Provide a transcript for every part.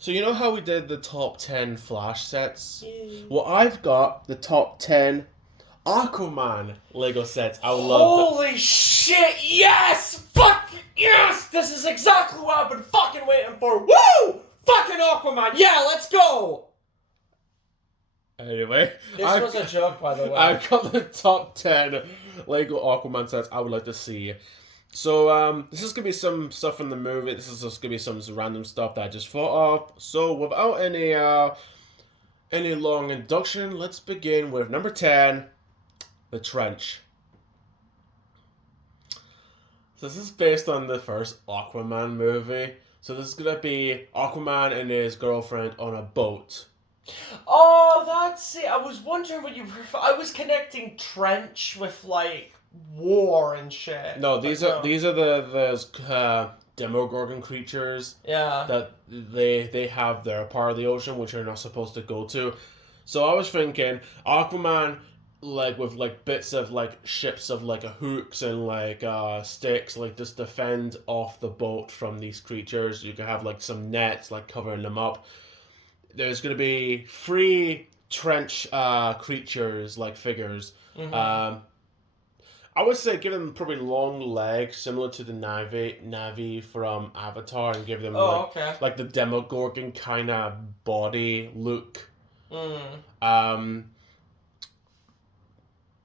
So you know how we did the top 10 Flash sets? Yeah. Well, I've got the top 10 Aquaman Lego sets. I would love Holy shit, yes! Fuck yes! This is exactly what I've been fucking waiting for. Woo! Fucking Aquaman, yeah, let's go! that. Anyway, This was a joke, by the way. I've got the top 10 Lego Aquaman sets I would like to see. So, this is going to be some stuff from the movie. This is just going to be some random stuff that I just thought of. So, without any long induction, let's begin with number 10, the trench. So this is based on the first Aquaman movie. So this is going to be Aquaman and his girlfriend on a boat. Oh, that's it. I was wondering what you prefer. I was connecting trench with, like, war and shit. No, these are the Demogorgon creatures. Yeah. That they have their part of the ocean which you're not supposed to go to. So I was thinking Aquaman like with like bits of like ships of like hooks and like sticks like just defend off the boat from these creatures. You can have like some nets like covering them up. There's gonna be 3 trench creatures like figures. Mm-hmm. I would say give them probably long legs, similar to the Navi from Avatar, and give them like the Demogorgon kind of body look.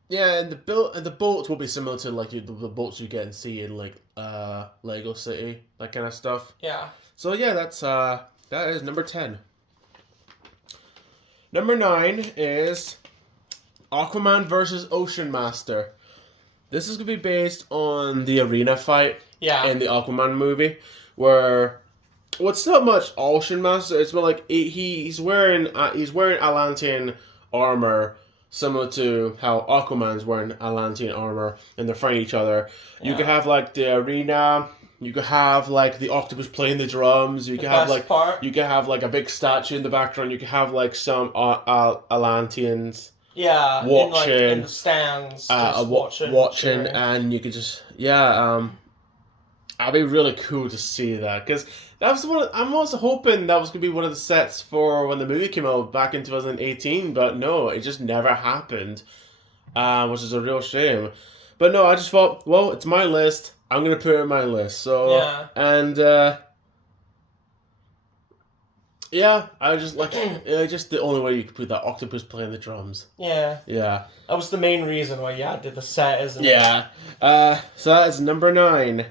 Yeah, and the boats will be similar to like the boats you get and see in like Lego City, that kind of stuff. Yeah. So yeah, that is number 10. Number 9 is Aquaman versus Ocean Master. This is going to be based on the arena fight in the Aquaman movie, where it's not much Ocean Master. It's more like he's wearing Atlantean armor, similar to how Aquaman's wearing Atlantean armor, and they're fighting each other. Yeah. You could have like the arena. You could have like the octopus playing the drums. You could have like a big statue in the background. You could have like some Atlanteans. Yeah, watching in the stands, just watching, and you could just I'd be really cool to see that, because that was one. I'm also hoping that was gonna be one of the sets for when the movie came out back in 2018, but no, it just never happened, which is a real shame. But no, I just thought, well, it's my list. I'm gonna put it in my list. So yeah, and. Yeah, I just like just the only way you could put that octopus playing the drums. Yeah. Yeah. That was the main reason why you did the set, isn't it? Yeah. So that is number 9.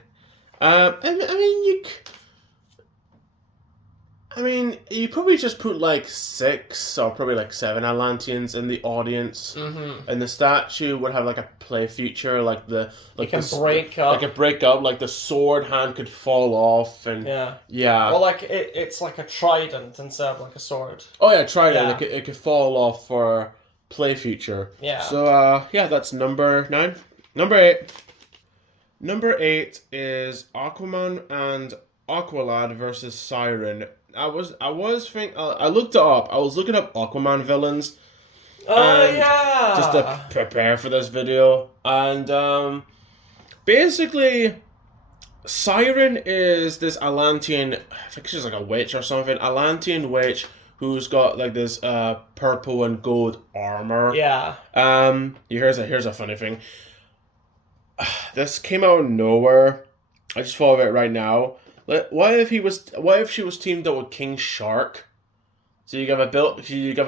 I mean, you probably just put like 6 or probably like 7 Atlanteans in the audience, and the statue would have like a play feature, like break up, like the sword hand could fall off, and yeah. Well, like it's like a trident instead of like a sword. Oh yeah, trident. Yeah. It could fall off for play feature. Yeah. So yeah, that's number 9. Number 8. Number 8 is Aquaman and Aqualad versus Siren. I looked it up. I was looking up Aquaman villains. Oh yeah. Just to prepare for this video, and basically, Siren is this Atlantean. I think she's like a witch or something. Atlantean witch who's got like this purple and gold armor. Yeah. Here's a funny thing. This came out of nowhere. I just thought of it right now. What if she was teamed up with King Shark? So you got a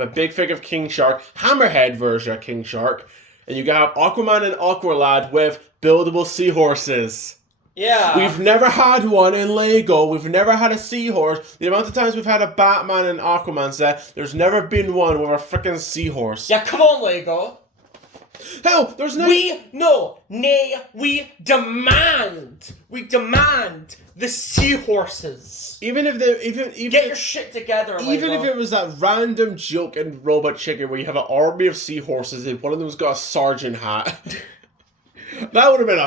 big figure of King Shark, Hammerhead version of King Shark, and you got Aquaman and Aqualad with buildable seahorses. Yeah. We've never had one in Lego. We've never had a seahorse. The amount of times we've had a Batman and Aquaman set, there's never been one with a freaking seahorse. Yeah, come on, Lego. Hell, there's no. We demand the seahorses. Even if get your shit together. Even Lego. if it was that random joke in Robot Chicken where you have an army of seahorses and one of them's got a sergeant hat, that would have been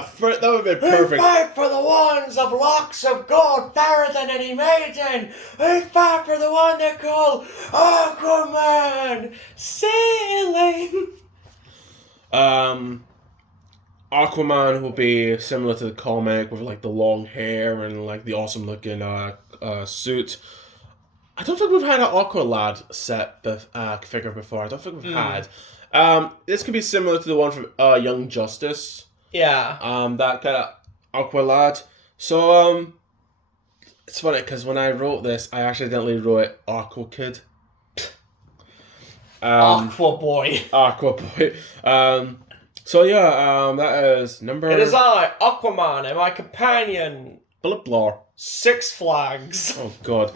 perfect. We fight for the ones of locks of gold, fairer than any maiden. We fight for the one they call Aquaman, sailing. Aquaman will be similar to the comic with like the long hair and like the awesome looking suit. I don't think we've had an Aqualad figure before. I don't think we've had. This could be similar to the one from Young Justice. Yeah. That kind of Aqualad. So it's funny because when I wrote this, I accidentally wrote Aqua Kid. Aqua Boy. Aqua Boy. So yeah, that is number. It is I, Aquaman, and my companion. Blah blah. Six Flags. Oh god.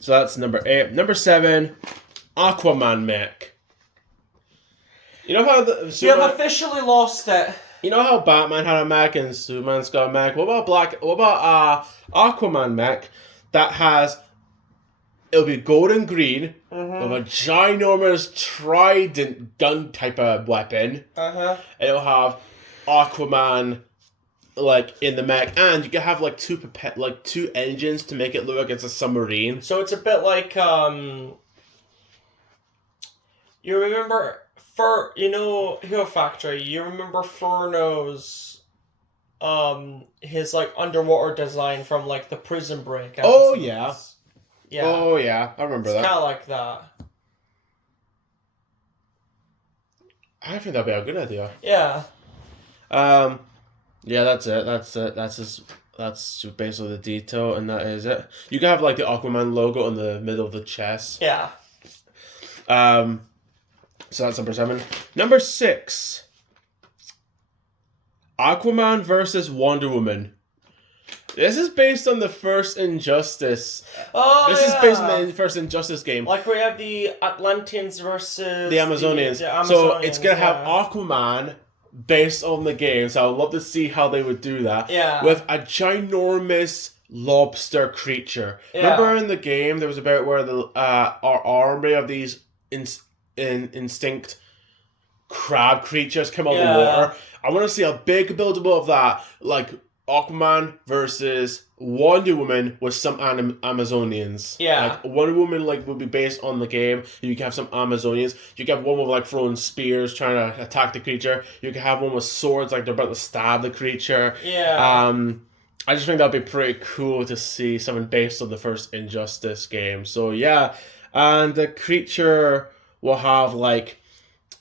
So that's number 8. Number 7, Aquaman mech. You know how you have officially lost it. You know how Batman had a mech and Superman's got a mech? What about Aquaman mech that has, it'll be gold and green with a ginormous trident gun type of weapon. And it'll have Aquaman like in the mech, and you can have like two engines to make it look like it's a submarine. So it's a bit like you remember Hero Factory, you remember Furno's his like underwater design from like the Prison Break episodes. Oh yeah. Yeah. Oh yeah, I remember that. It's kinda like that. I think that'd be a good idea. Yeah. Yeah, that's it. That's basically the detail, and that is it. You can have like the Aquaman logo in the middle of the chest. Yeah. So that's number 7. Number 6. Aquaman versus Wonder Woman. This is based on the first Injustice. Oh, This is based on the first Injustice game. Like we have the Atlanteans versus the Amazonians. So it's gonna have Aquaman based on the game, so I'd love to see how they would do that. Yeah. With a ginormous lobster creature. Yeah. Remember in the game there was a bit where the our army of these instinct crab creatures come out of the water? I want to see a big build-up of that, like Aquaman versus Wonder Woman with some Amazonians. Yeah. Like Wonder Woman would be based on the game. You can have some Amazonians. You can have one with like throwing spears trying to attack the creature. You can have one with swords like they're about to stab the creature. Yeah. I just think that'd be pretty cool to see something based on the first Injustice game. So yeah. And the creature will have like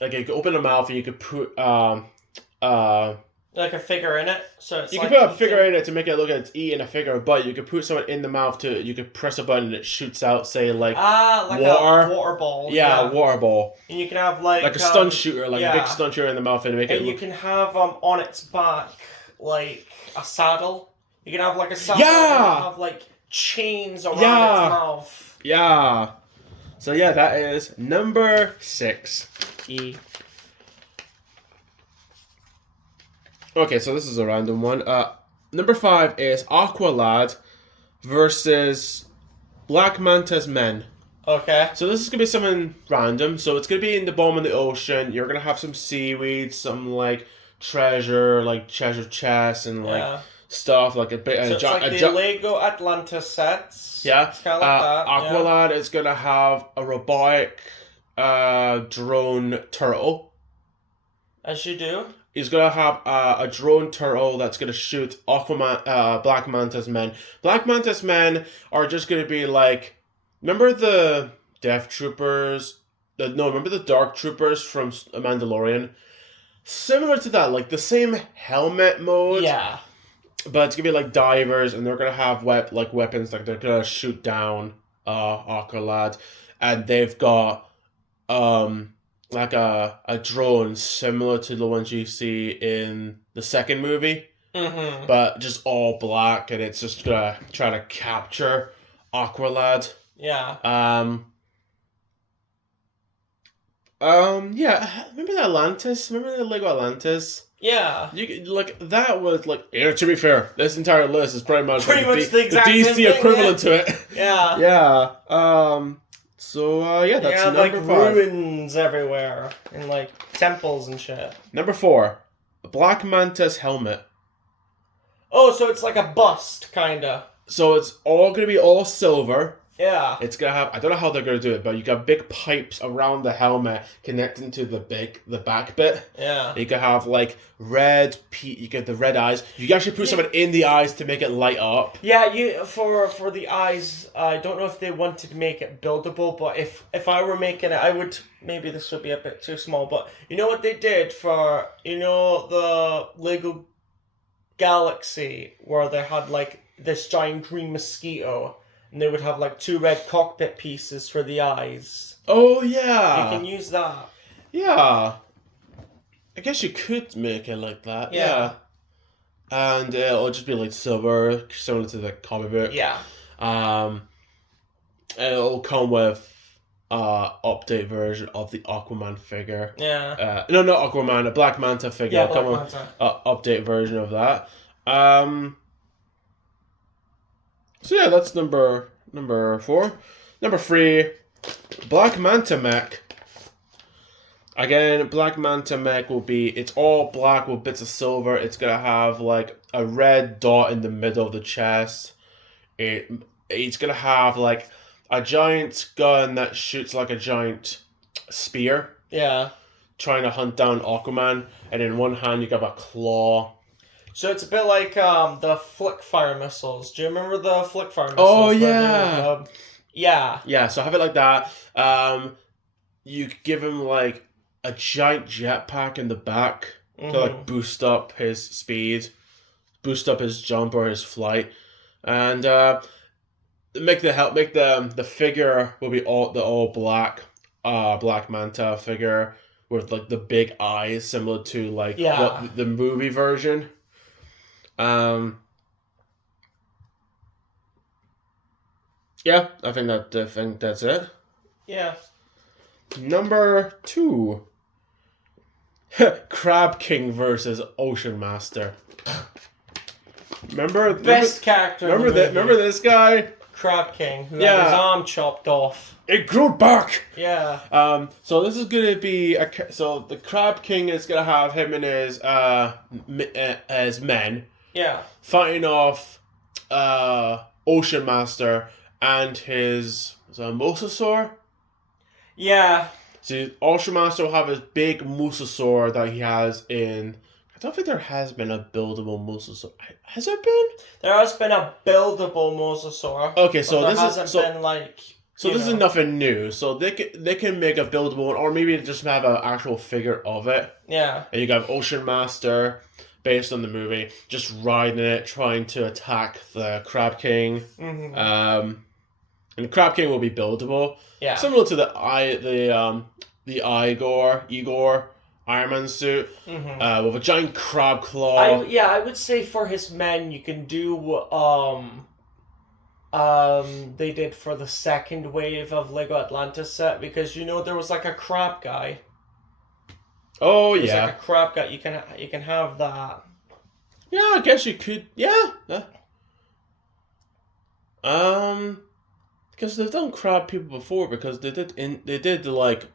you could open a mouth and you could put like a figure in it, so it's you like can put a figure in it to make it look like it's eating a figure, but you could put something in the mouth you could press a button and it shoots out, say like like water. A water ball. Yeah, water ball. And you can have like a stun shooter, like a big stun shooter in the mouth, and make it. And you can have on its back like a saddle. You can have like a saddle. Yeah. And have like chains around its mouth. Yeah. So yeah, that is number 6. Okay, so this is a random one. Number 5 is Aqualad versus Black Manta's men. Okay. So this is going to be something random. So it's going to be in the bottom of the ocean. You're going to have some seaweed, some like treasure chests and like stuff like a bit. So it's like the Lego Atlantis sets. Yeah. It's kind of like that. Aqualad is going to have a robotic drone turtle. As you do. He's going to have a drone turtle that's going to shoot Black Manta's men. Black Manta's men are just going to be like... Remember the Death Troopers? Remember the Dark Troopers from Mandalorian? Similar to that, like the same helmet mode. Yeah. But it's going to be like divers, and they're going to have weapons, like they're going to shoot down Aqualad. And they've got... like a drone similar to the ones you see in the second movie, but just all black, and it's just gonna try to capture Aqualad. Yeah. Yeah. Remember the Atlantis? Remember the Lego Atlantis? Yeah. That was like. Yeah, to be fair, this entire list is pretty much the exact DC same equivalent to it. Yeah. Yeah. So, yeah, that's number like 5. ruins everywhere and like temples and shit. Number 4, Black Manta's helmet. Oh, so it's like a bust, kinda. So it's all gonna be all silver. Yeah. It's gonna have, I don't know how they're gonna do it, but you got big pipes around the helmet connecting to the back bit. Yeah. You can have like you get the red eyes. You can actually put something in the eyes to make it light up. Yeah, for the eyes, I don't know if they wanted to make it buildable, but if I were making it, I would, maybe this would be a bit too small, but you know what they did for, the Lego Galaxy, where they had like this giant green mosquito, and they would have like 2 red cockpit pieces for the eyes. Oh yeah. You can use that. Yeah. I guess you could make it like that. Yeah. And it'll just be like silver, similar to the comic book. Yeah. And it'll come with update version of the Aquaman figure. Yeah. No, not Aquaman, a Black Manta figure. Yeah, Black Manta. Update version of that. So yeah, that's number 4. Number 3, Black Manta mech. Again, Black Manta mech will be, it's all black with bits of silver. It's gonna have like a red dot in the middle of the chest. It's gonna have like a giant gun that shoots like a giant spear. Yeah. Trying to hunt down Aquaman, and in one hand you got a claw. So it's a bit like the flick fire missiles. Do you remember the flick fire missiles? Oh yeah. Yeah. Yeah, so have it like that. You could give him like a giant jetpack in the back to like boost up his speed, boost up his jump or his flight, and make the figure will be all black, Black Manta figure with like the big eyes, similar to like what the movie version. Yeah, I think that's it. Yeah. Number 2. Crab King versus Ocean Master. Remember character. Remember this guy? Crab King, who had his arm chopped off. It grew back. Yeah. So this is gonna be so the Crab King is gonna have him and his as men. Yeah. Fighting off Ocean Master and his Mosasaur. Yeah. See, Ocean Master will have his big Mosasaur that he has in. I don't think there has been a buildable Mosasaur. Has there been? There has been a buildable Mosasaur. Okay, so this this been like. So this is nothing new. So they can make a buildable one, or maybe just have an actual figure of it. Yeah. And you got Ocean Master, based on the movie, just riding it, trying to attack the Crab King. Mm-hmm. And the Crab King will be buildable. Yeah. Similar to the Igor Iron Man suit, with a giant crab claw. I would say for his men, you can do they did for the second wave of Lego Atlantis set, because there was like a crab guy. Oh There's yeah, like a crab guy. You can have that. Yeah, I guess you could. Yeah. Because they've done crab people before, because they did like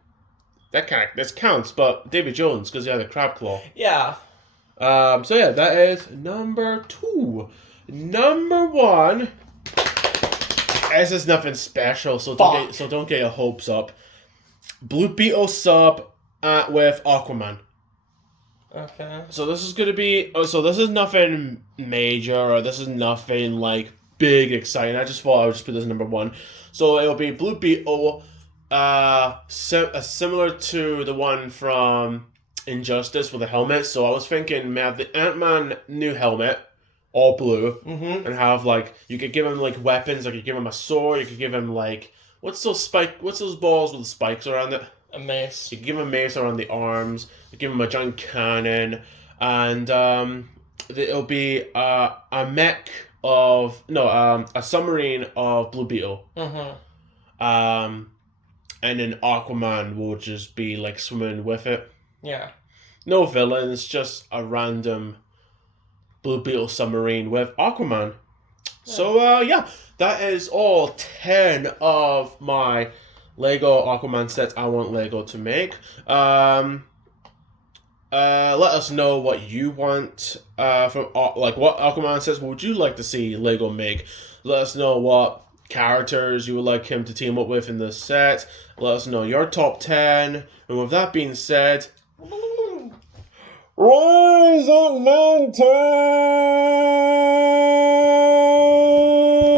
this counts, but David Jones, because he had a crab claw. Yeah. So yeah, that is number 2. Number 1. This is nothing special, so don't get your hopes up. Blue Beetle sub with Aquaman. Okay. So this is gonna be. So this is nothing major, or this is nothing like big exciting. I just thought I would just put this number 1. So it'll be Blue Beetle, similar to the one from Injustice with a helmet. So I was thinking, have the Ant-Man new helmet, all blue, and have like you could give him like weapons. Like you could give him a sword. You could give him like what's those balls with the spikes around it? A mace. You could give him a mace around the arms. You give him a giant cannon, and it'll be a mech of a submarine of Blue Beetle. And then Aquaman will just be like swimming with it. Yeah. No villains, just a random Blue Beetle submarine with Aquaman. Yeah. So yeah, that is all 10 of my Lego Aquaman sets I want Lego to make. Let us know what you want from like what Aquaman sets would you like to see Lego make. Let us know what characters you would like him to team up with in this set. Let us know your top 10. And with that being said, rise up mountain!